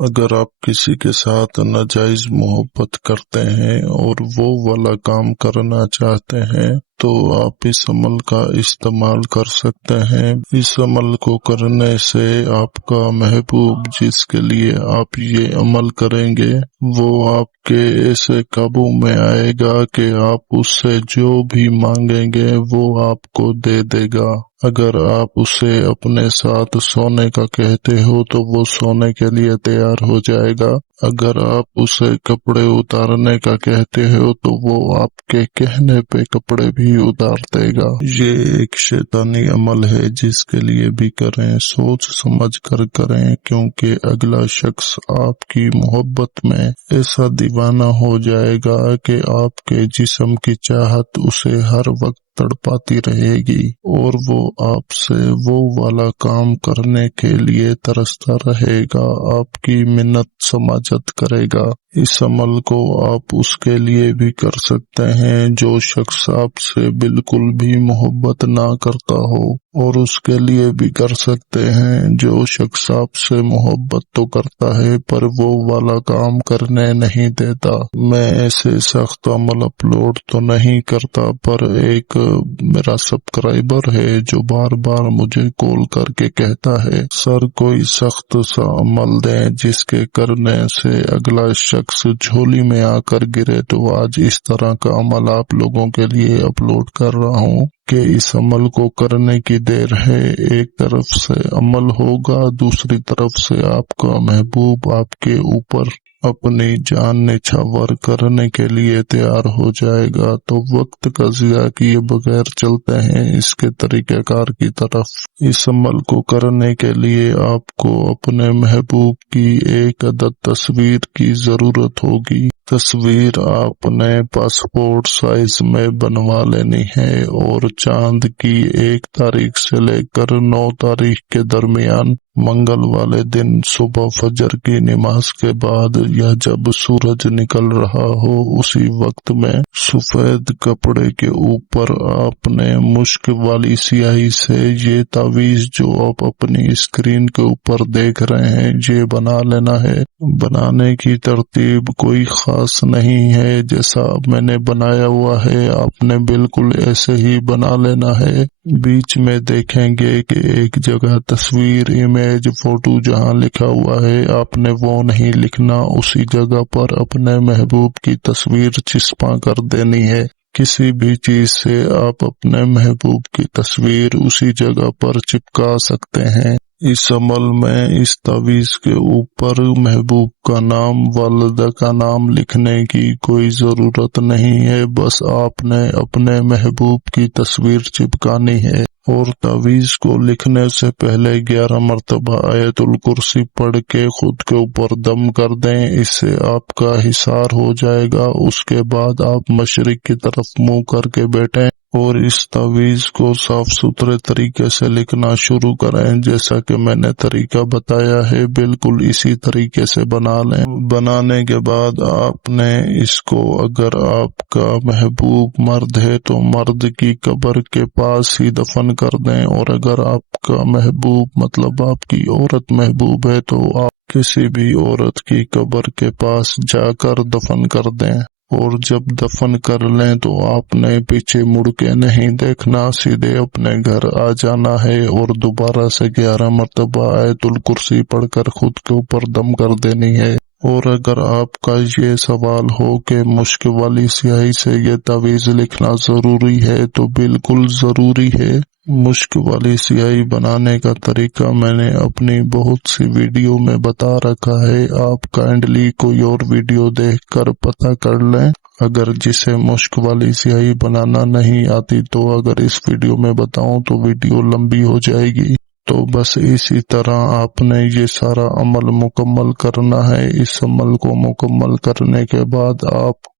اگر آپ کسی کے ساتھ ناجائز محبت کرتے ہیں اور وہ والا کام کرنا چاہتے ہیں تو آپ اس عمل کا استعمال کر سکتے ہیں۔ اس عمل کو کرنے سے آپ کا محبوب جس کے لیے آپ یہ عمل کریں گے وہ آپ کے ایسے قابو میں آئے گا کہ آپ اس سے جو بھی مانگیں گے وہ آپ کو دے دے گا۔ اگر آپ اسے اپنے ساتھ سونے کا کہتے ہو تو وہ سونے کے لیے تیار ہو جائے گا۔ اگر آپ اسے کپڑے اتارنے کا کہتے ہو تو وہ آپ کے کہنے پہ کپڑے بھی اتار دے گا۔ یہ ایک شیطانی عمل ہے، جس کے لیے بھی کریں سوچ سمجھ کر کریں، کیونکہ اگلا شخص آپ کی محبت میں ایسا دیوانہ ہو جائے گا کہ آپ کے جسم کی چاہت اسے ہر وقت تڑپاتی رہے گی اور وہ آپ سے وہ والا کام کرنے کے لیے ترستا رہے گا، آپ کی منت سماجت کرے گا۔ اس عمل کو آپ اس کے لیے بھی کر سکتے ہیں جو شخص آپ سے بالکل بھی محبت نہ کرتا ہو، اور اس کے لیے بھی کر سکتے ہیں جو شخص آپ سے محبت تو کرتا ہے پر وہ والا کام کرنے نہیں دیتا۔ میں ایسے سخت عمل اپلوڈ تو نہیں کرتا، پر ایک میرا سبسکرائبر ہے جو بار بار مجھے کال کر کے کہتا ہے سر کوئی سخت سا عمل دیں جس کے کرنے سے اگلا شخص جھولی میں آ کر گرے، تو آج اس طرح کا عمل آپ لوگوں کے لیے اپلوڈ کر رہا ہوں کہ اس عمل کو کرنے کی دیر ہے۔ ایک طرف سے عمل ہوگا، دوسری طرف سے آپ کا محبوب آپ کے اوپر اپنی جان نچھاور کرنے کے لیے تیار ہو جائے گا۔ تو وقت کا ضیاع کیے بغیر چلتے ہیں اس کے طریقہ کار کی طرف۔ اس عمل کو کرنے کے لیے آپ کو اپنے محبوب کی ایک عدد تصویر کی ضرورت ہوگی۔ تصویر آپ نے پاسپورٹ سائز میں بنوا لینی ہے اور چاند کی 1 تاریخ سے لے کر 9 تاریخ کے درمیان منگل والے دن صبح فجر کی نماز کے بعد یا جب سورج نکل رہا ہو اسی وقت میں سفید کپڑے کے اوپر آپ نے مشک والی سیاہی سے یہ تعویذ جو آپ اپنی اسکرین کے اوپر دیکھ رہے ہیں یہ بنا لینا ہے۔ بنانے کی ترتیب کوئی خاص نہیں ہے، جیسا میں نے بنایا ہوا ہے آپ نے بالکل ایسے ہی بنا لینا ہے۔ بیچ میں دیکھیں گے کہ ایک جگہ تصویر امیج فوٹو جہاں لکھا ہوا ہے آپ نے وہ نہیں لکھنا، اسی جگہ پر اپنے محبوب کی تصویر چسپاں کر دینی ہے۔ کسی بھی چیز سے آپ اپنے محبوب کی تصویر اسی جگہ پر چپکا سکتے ہیں۔ اس عمل میں اس تعویذ کے اوپر محبوب کا نام، والدہ کا نام لکھنے کی کوئی ضرورت نہیں ہے، بس آپ نے اپنے محبوب کی تصویر چپکانی ہے، اور تعویذ کو لکھنے سے پہلے 11 مرتبہ آیت الکرسی پڑھ کے خود کے اوپر دم کر دیں، اس سے آپ کا حصار ہو جائے گا۔ اس کے بعد آپ مشرق کی طرف منہ کر کے بیٹھیں اور اس تعویذ کو صاف ستھرے طریقے سے لکھنا شروع کریں، جیسا کہ میں نے طریقہ بتایا ہے بالکل اسی طریقے سے بنا لیں۔ بنانے کے بعد آپ نے اس کو، اگر آپ کا محبوب مرد ہے تو مرد کی قبر کے پاس ہی دفن کر دیں، اور اگر آپ کا محبوب مطلب آپ کی عورت محبوب ہے تو آپ کسی بھی عورت کی قبر کے پاس جا کر دفن کر دیں، اور جب دفن کر لیں تو آپ نے پیچھے مڑ کے نہیں دیکھنا، سیدھے اپنے گھر آ جانا ہے اور دوبارہ سے 11 مرتبہ آیت الکرسی پڑھ کر خود کے اوپر دم کر دینی ہے۔ اور اگر آپ کا یہ سوال ہو کہ مشک والی سیاہی سے یہ تعویذ لکھنا ضروری ہے، تو بالکل ضروری ہے۔ مشک والی سیاہی بنانے کا طریقہ میں نے اپنی بہت سی ویڈیو میں بتا رکھا ہے، آپ کائنڈلی کوئی اور ویڈیو دیکھ کر پتہ کر لیں۔ اگر جسے مشک والی سیاہی بنانا نہیں آتی تو اگر اس ویڈیو میں بتاؤں تو ویڈیو لمبی ہو جائے گی، تو بس اسی طرح آپ نے یہ سارا عمل مکمل کرنا ہے۔ اس عمل کو مکمل کرنے کے بعد آپ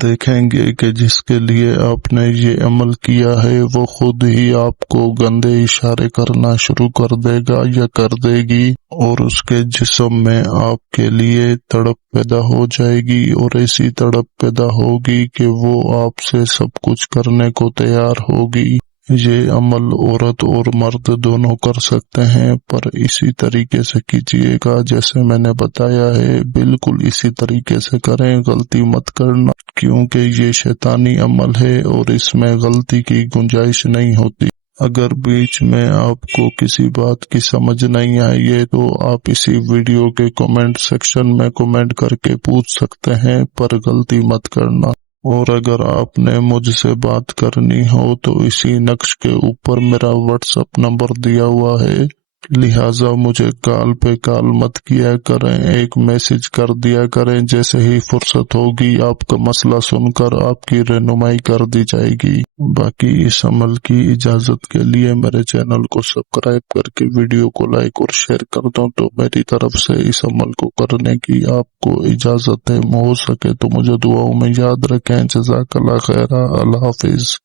دیکھیں گے کہ جس کے لیے آپ نے یہ عمل کیا ہے وہ خود ہی آپ کو گندے اشارے کرنا شروع کر دے گا یا کر دے گی، اور اس کے جسم میں آپ کے لیے تڑپ پیدا ہو جائے گی، اور ایسی تڑپ پیدا ہوگی کہ وہ آپ سے سب کچھ کرنے کو تیار ہوگی۔ یہ عمل عورت اور مرد دونوں کر سکتے ہیں، پر اسی طریقے سے کیجیے گا جیسے میں نے بتایا ہے، بالکل اسی طریقے سے کریں، غلطی مت کرنا، کیونکہ یہ شیطانی عمل ہے اور اس میں غلطی کی گنجائش نہیں ہوتی۔ اگر بیچ میں آپ کو کسی بات کی سمجھ نہیں آئی ہے تو آپ اسی ویڈیو کے کمنٹ سیکشن میں کمنٹ کر کے پوچھ سکتے ہیں، پر غلطی مت کرنا۔ اور اگر آپ نے مجھ سے بات کرنی ہو تو اسی نقش کے اوپر میرا واٹس ایپ نمبر دیا ہوا ہے، لہٰذا مجھے کال پہ کال مت کیا کریں، ایک میسج کر دیا کریں، جیسے ہی فرصت ہوگی آپ کا مسئلہ سن کر آپ کی رہنمائی کر دی جائے گی۔ باقی اس عمل کی اجازت کے لیے میرے چینل کو سبسکرائب کر کے ویڈیو کو لائک اور شیئر کر دو تو میری طرف سے اس عمل کو کرنے کی آپ کو اجازت ہے۔ ہو سکے تو مجھے دعاؤں میں یاد رکھیں۔ جزاک اللہ خیر۔ اللہ حافظ۔